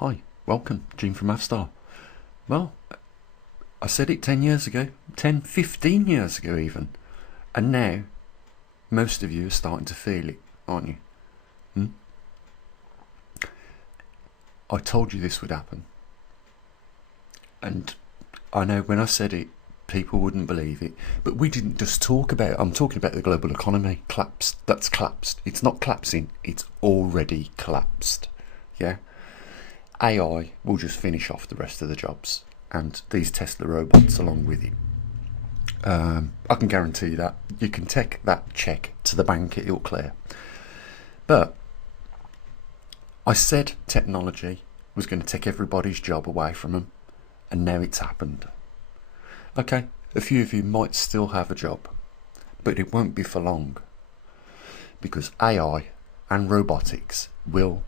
Hi, welcome, Gene from Avstar. Well, I said it 10 years ago, 10, 15 years ago even, and now most of you are starting to feel it, aren't you? I told you this would happen, and I know when I said it, people wouldn't believe it, but we didn't just talk about it. I'm talking about the global economy collapsed. That's collapsed. It's not collapsing, it's already collapsed. Yeah? AI will just finish off the rest of the jobs, and these Tesla robots along with it. I can guarantee you that. You can take that check to the bank, it'll clear. But I said technology was going to take everybody's job away from them, and now it's happened. Okay, a few of you might still have a job, but it won't be for long, because AI and robotics will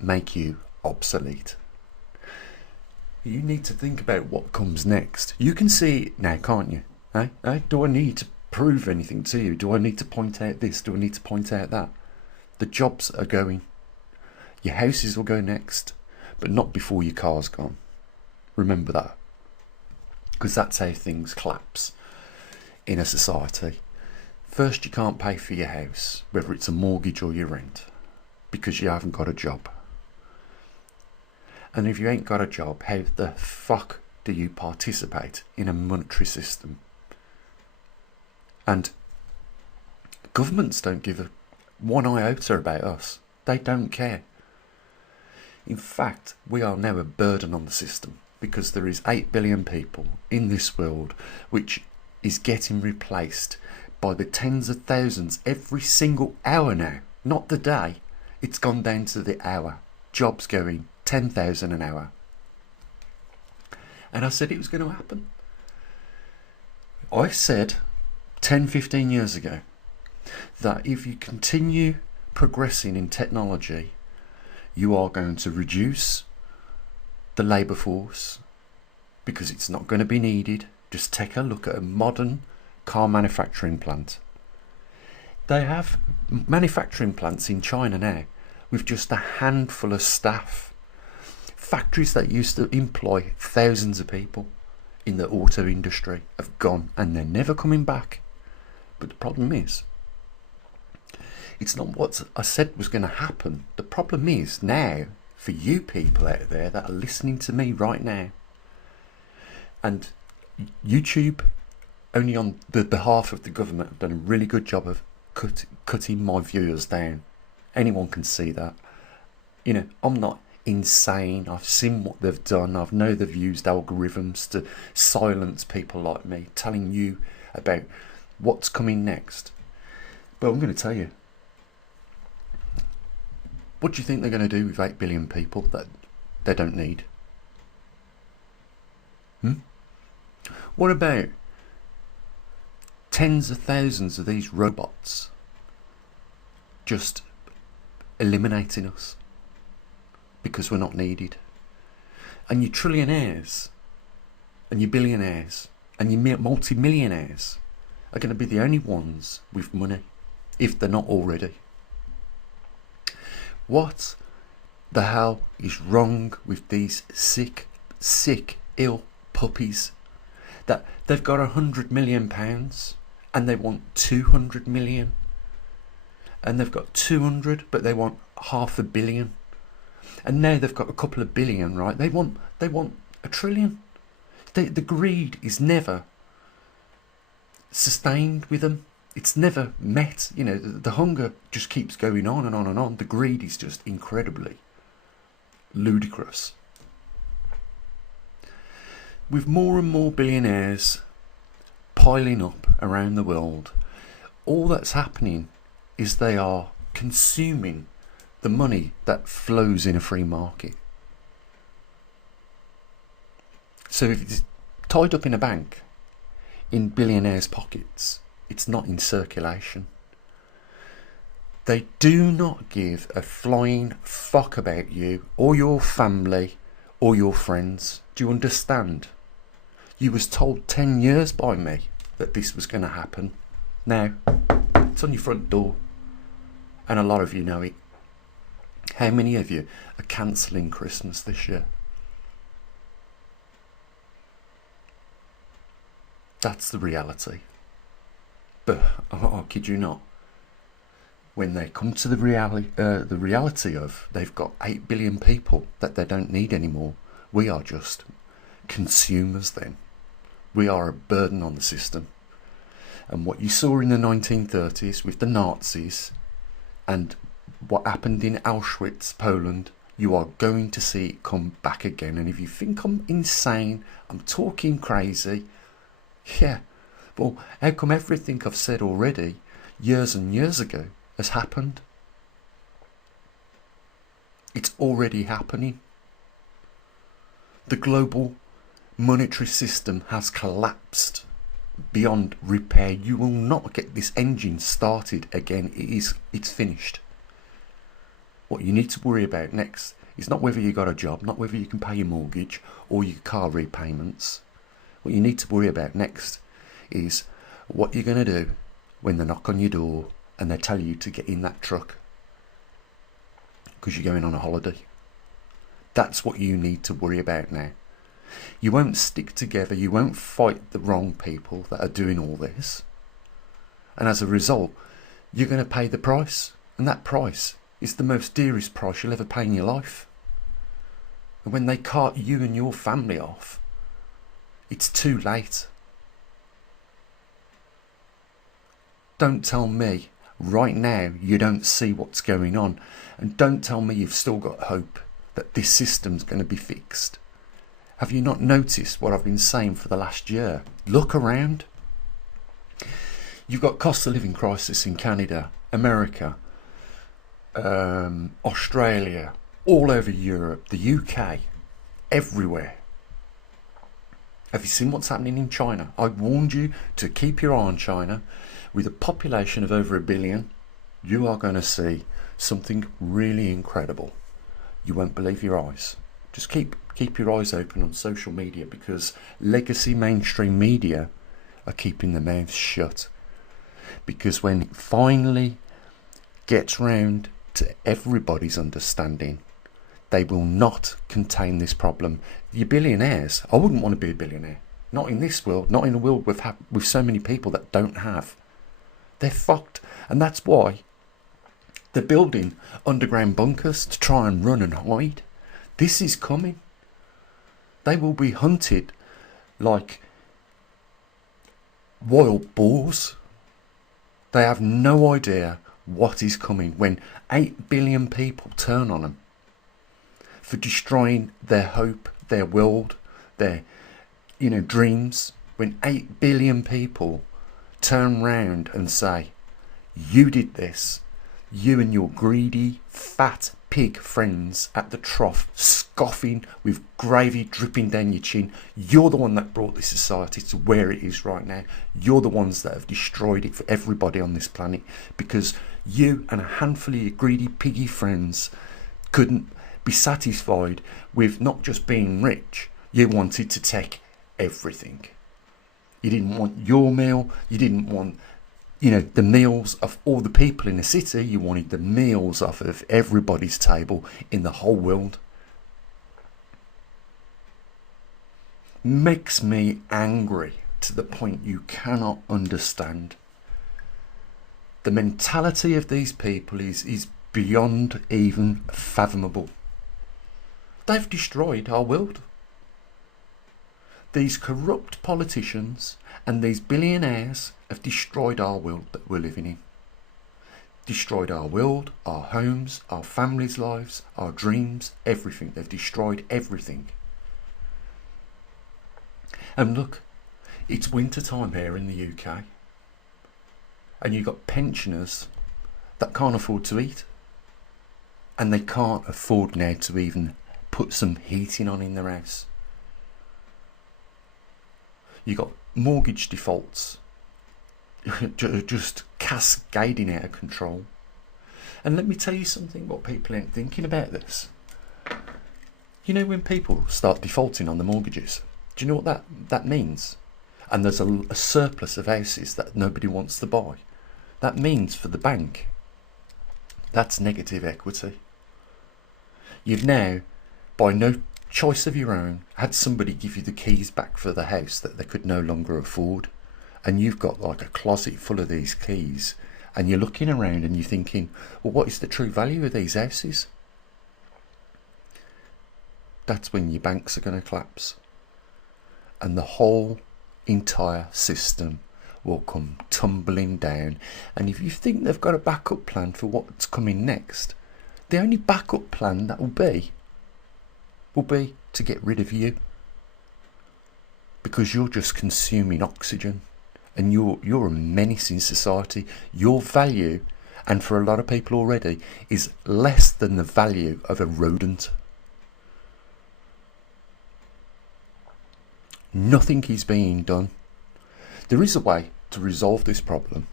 make you obsolete. You need to think about what comes next. You can see it now, can't you? Do I need to prove anything to you? Do I need to point out this? Do I need to point out that? The jobs are going. Your houses will go next, but not before your car's gone. Remember that, because that's how things collapse in a society. First, you can't pay for your house, whether it's a mortgage or your rent, because you haven't got a job. And if you ain't got a job, how the fuck do you participate in a monetary system? And governments don't give a one iota about us. They don't care. In fact, we are now a burden on the system, because there is 8 billion people in this world which is getting replaced by the tens of thousands every single hour now. Not the day. It's gone down to the hour. Jobs going 10,000 an hour. And I said it was going to happen. I said 10, 15 years ago that if you continue progressing in technology, you are going to reduce the labour force, because it's not going to be needed. Just take a look at a modern car manufacturing plant. They have manufacturing plants in China now with just a handful of staff. Factories that used to employ thousands of people in the auto industry have gone, and they're never coming back. But the problem is, it's not what I said was going to happen. The problem is now, for you people out there that are listening to me right now, and YouTube, only on the behalf of the government, have done a really good job of cutting my viewers down. Anyone can see that. You know, I'm not insane. I've seen what they've done. I know they've used algorithms to silence people like me, telling you about what's coming next. But I'm going to tell you, what do you think they're going to do with 8 billion people that they don't need? What about tens of thousands of these robots just eliminating us because we're not needed? And your trillionaires and your billionaires and your multi-millionaires are going to be the only ones with money, if they're not already. What the hell is wrong with these sick, ill puppies that they've got £100 million and they want 200 million, and they've got 200 but they want £500 million, and now they've got a couple of billion, right? They want a trillion. The greed is never sustained with them. It's never met. You know, the hunger just keeps going on and on and on. The greed is just incredibly ludicrous. With more and more billionaires piling up around the world, all that's happening is they are consuming the money that flows in a free market. So if it's tied up in a bank in billionaires' pockets, it's not in circulation. They do not give a flying fuck about you or your family or your friends. Do you understand? You was told 10 years by me that this was going to happen. Now, it's on your front door, and a lot of you know it. How many of you are cancelling Christmas this year? That's the reality. But I kid you not, when they come to the reality of they've got 8 billion people that they don't need anymore, we are just consumers then. We are a burden on the system. And what you saw in the 1930s with the Nazis and what happened in Auschwitz, Poland, you are going to see it come back again. And if you think I'm insane, I'm talking crazy, yeah, well, how come everything I've said already years and years ago has happened? It's already happening. The global monetary system has collapsed beyond repair. You will not get this engine started again. It's finished. What you need to worry about next is not whether you got a job, not whether you can pay your mortgage or your car repayments. What you need to worry about next is what you're going to do when they knock on your door and they tell you to get in that truck because you're going on a holiday. That's what you need to worry about now. You won't stick together, you won't fight the wrong people that are doing all this. And as a result, you're going to pay the price. And that price is the most dearest price you'll ever pay in your life. And when they cart you and your family off, it's too late. Don't tell me right now you don't see what's going on. And don't tell me you've still got hope that this system's going to be fixed. Have you not noticed what I've been saying for the last year? Look around. You've got cost of living crisis in Canada, America, Australia, all over Europe, the UK, everywhere. Have you seen what's happening in China? I warned you to keep your eye on China. With a population of over 1 billion, you are going to see something really incredible. You won't believe your eyes. Just keep your eyes open on social media, because legacy mainstream media are keeping their mouths shut. Because when it finally gets round to everybody's understanding, they will not contain this problem. Your billionaires, I wouldn't want to be a billionaire. Not in this world, not in a world with so many people that don't have. They're fucked. And that's why they're building underground bunkers to try and run and hide. This is coming. They will be hunted like wild boars. They have no idea what is coming when 8 billion people turn on them for destroying their hope, their world, their dreams. When 8 billion people turn round and say, you did this, you and your greedy, fat pig friends at the trough, scoffing with gravy dripping down your chin, you're the one that brought this society to where it is right now. You're the ones that have destroyed it for everybody on this planet, because you and a handful of your greedy piggy friends couldn't be satisfied with not just being rich. You wanted to take everything. You didn't want your meal. You didn't want, the meals of all the people in the city. You wanted the meals off of everybody's table in the whole world. Makes me angry to the point you cannot understand. The mentality of these people is beyond even fathomable. They've destroyed our world. These corrupt politicians and these billionaires have destroyed our world that we're living in. Destroyed our world, our homes, our families' lives, our dreams, everything. They've destroyed everything. And look, it's winter time here in the UK. And you've got pensioners that can't afford to eat. And they can't afford now to even put some heating on in their house. You've got mortgage defaults just cascading out of control. And let me tell you something, what people ain't thinking about this. When people start defaulting on the mortgages, do you know what that means? And there's a surplus of houses that nobody wants to buy. That means for the bank, that's negative equity. You've now, by no choice of your own, had somebody give you the keys back for the house that they could no longer afford. And you've got like a closet full of these keys, and you're looking around and you're thinking, well, what is the true value of these houses? That's when your banks are going to collapse. And the whole entire system will come tumbling down. And if you think they've got a backup plan for what's coming next, the only backup plan that will be to get rid of you. Because you're just consuming oxygen. And you're a menace in society. Your value, and for a lot of people already, is less than the value of a rodent. Nothing is being done. There is a way to resolve this problem.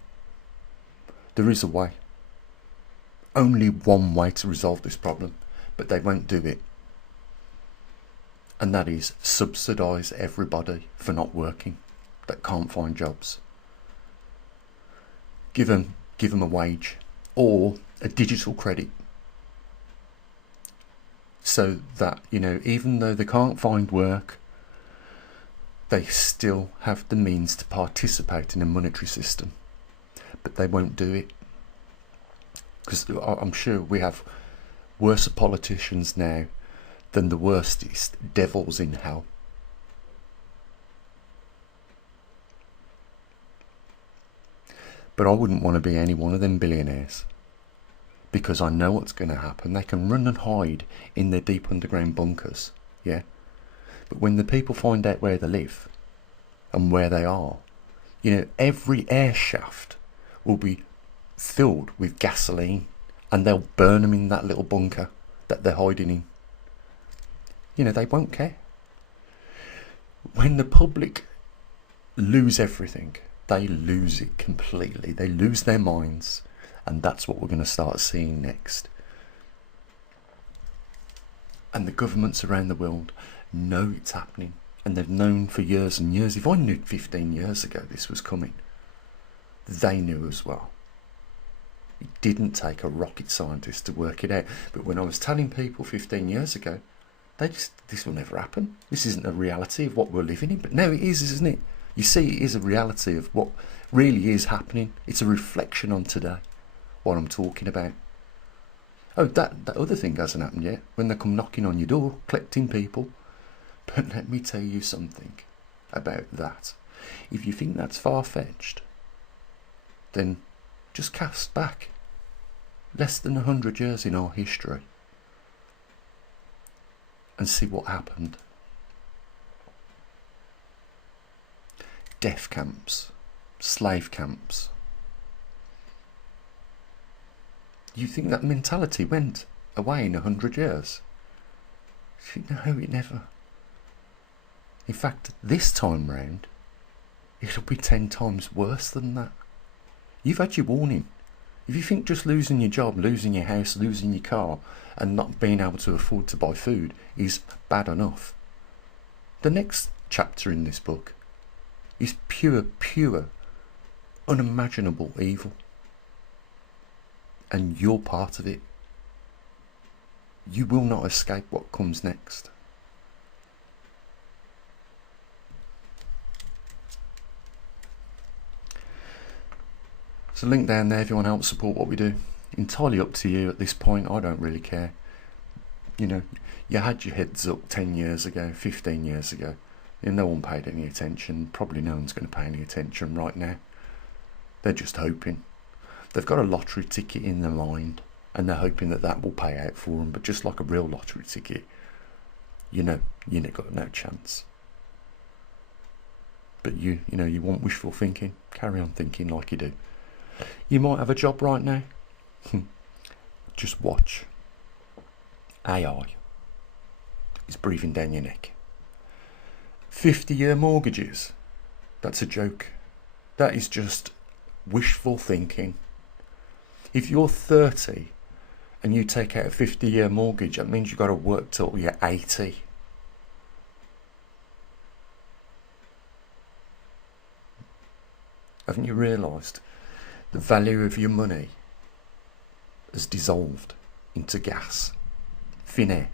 There is a way. Only one way to resolve this problem, but they won't do it. And that is subsidise everybody for not working, that can't find jobs. Give them a wage or a digital credit, so that, even though they can't find work, they still have the means to participate in a monetary system. But they won't do it, because I'm sure we have worse politicians now than the worstest devils in hell. But I wouldn't want to be any one of them billionaires, because I know what's going to happen. They can run and hide in their deep underground bunkers, yeah? But when the people find out where they live and where they are, every air shaft will be filled with gasoline, and they'll burn them in that little bunker that they're hiding in. They won't care. When the public lose everything, they lose it completely. They lose their minds, and that's what we're going to start seeing next. And the governments around the world know it's happening, and they've known for years and years. If I knew 15 years ago this was coming, they knew as well. It didn't take a rocket scientist to work it out. But when I was telling people 15 years ago, this will never happen. This isn't a reality of what we're living in. But now it is, isn't it? You see, it is a reality of what really is happening. It's a reflection on today, what I'm talking about. Oh, that other thing hasn't happened yet, when they come knocking on your door, collecting people. But let me tell you something about that. If you think that's far-fetched, then just cast back less than 100 years in our history and see what happened. Death camps, slave camps. You think that mentality went away in 100 years? No, it never. In fact, this time round, it'll be 10 times worse than that. You've had your warning. If you think just losing your job, losing your house, losing your car, and not being able to afford to buy food is bad enough, the next chapter in this book is pure, unimaginable evil. And you're part of it. You will not escape what comes next. There's a link down there if you want to help support what we do. Entirely up to you at this point. I don't really care. You had your heads up 10 years ago, 15 years ago. No one paid any attention. Probably no one's going to pay any attention right now. They're just hoping. They've got a lottery ticket in their mind, and they're hoping that will pay out for them. But just like a real lottery ticket, you've got no chance. But you want wishful thinking. Carry on thinking like you do. You might have a job right now. Just watch. AI is breathing down your neck. 50-year mortgages. That's a joke. That is just wishful thinking. If you're 30 and you take out a 50-year mortgage, that means you've got to work till you're 80. Haven't you realised the value of your money has dissolved into gas? thin air.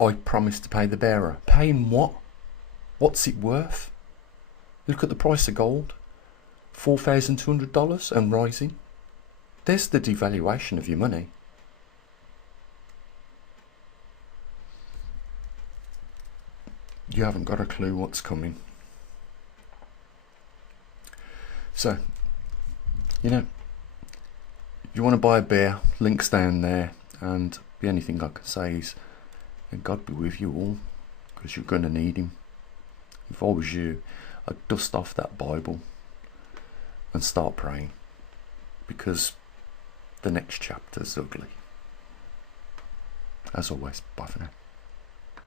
I promised to pay the bearer. Paying what? What's it worth? Look at the price of gold. $4,200 and rising. There's the devaluation of your money. You haven't got a clue what's coming. So, you know, you want to buy a beer, links down there, and the only thing I can say is, and God be with you all, because you're going to need him. If I was you, I'd dust off that Bible and start praying, because the next chapter's ugly. As always, bye for now.